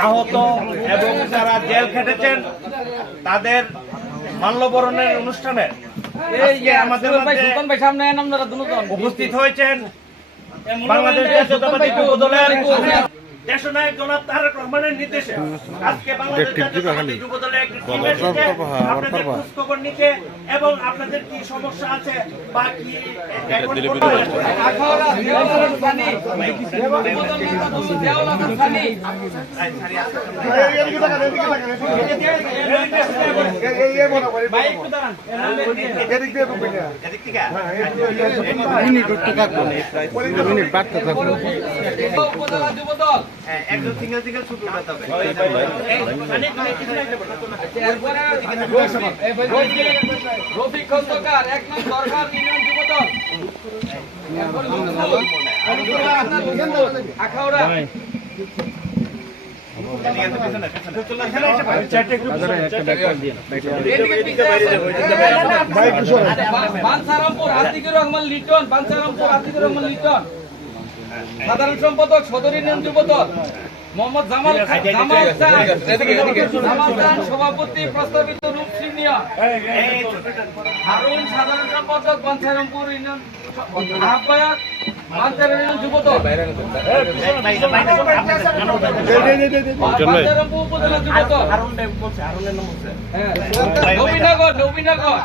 আহত এবং যারা জেল খেটেছেন তাদের মাল্যবরণের অনুষ্ঠানে আমাদের উপস্থিত হয়েছেন বাংলাদেশ জাতীয়তাবাদী যুব দলের দেশনায়ক জনাব তারেক রহমানের নির্দেশে আজকে বাংলাদেশ জাতীয়তাবাদী যুব দলের একটি টিম এসেছে আপনাদের খোঁজ নিতে এবং আপনাদের কি সমস্যা আছে বা কি দেওয়াল দেওয়াল সানি ভাই একটু দাঁড়ান উপজেলা যুব দল একজন সিঙ্গেল সিঙ্গেল ছবি উঠাতে হবে এরপরে রফিক খন্দকার এক নং দরবার ইউনিয়ন যুব আখাউড়া বানসারামপুর আতিকুর রহমান লিটন বানসারামপুর আতিকুর রহমান লিটন সাধারণ সম্পাদক সদর ইউনিয়ন যুব দল মোহাম্মদ জামাল জামাল চান জামাল চান সভাপতি প্রস্তাবিত রূপ সিনিয়র। হারুন সাধারণ সম্পাদক বানসারামপুর ইউনিয়ন আহ্বায়ক হ্যাঁ। নবীনগর নবীনগর।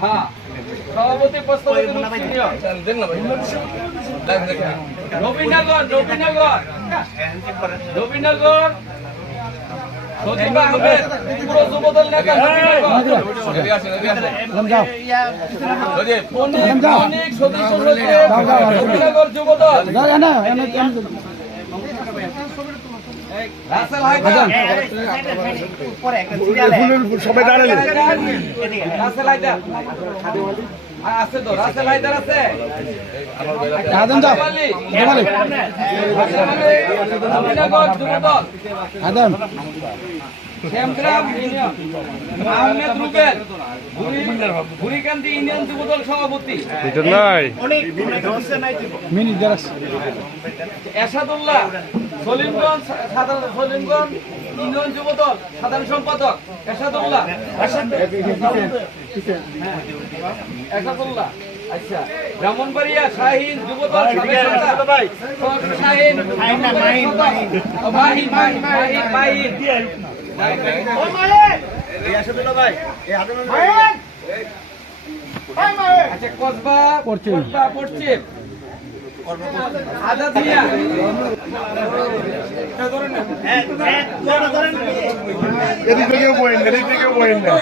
হ্যাঁ। সভাপতি নবীনগর নবীনগর নবীনগর যুবদল নেতা নবীনগর অনেক অনেক সদস্য রয়েছে নবীনগর যুবদল রাসেল হায়দার সবাই দাঁড়ালে রাসেল হায়দার আ- আছে তো রাসেল হায়দার আছে। আদম দাও আলী। আদম আলী। নবীনগর যুবদল আদম। শ্যামগ্রাম ইউনিয়ন। আহমেদ রুবেল। বুড়িকান্দি ইউনিয়ন যুবদল সভাপতি। এরশাদুল্লাহ। সলিমগঞ্জ সলিমগঞ্জ ইউনিয়ন যুবদল সাধারণ সম্পাদক এরশাদুল্লাহ। এরশাদুল্লাহ। আচ্ছা ব্রাহ্মণবাড়িয়া আচ্ছা কসবা মিয়া এদিক থেকেও বইন এদিক থেকেও বইন না।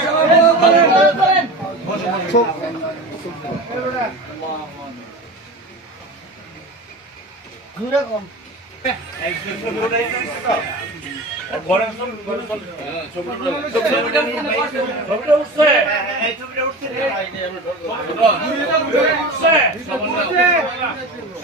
এই ভিডিও করো ভিডিও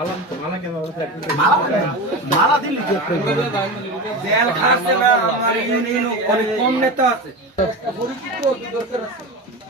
সরেন তো জেল খাটছে না আমার ইউনিয়ন অনেক কম নেতা আছে। পরিচিত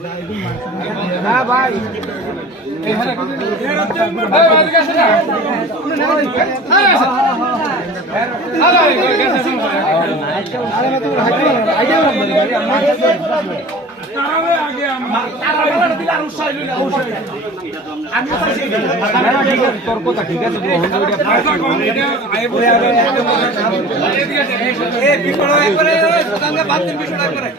আছে করো না আচ্ছা থাক শেষ এই বিষয়টা একবারে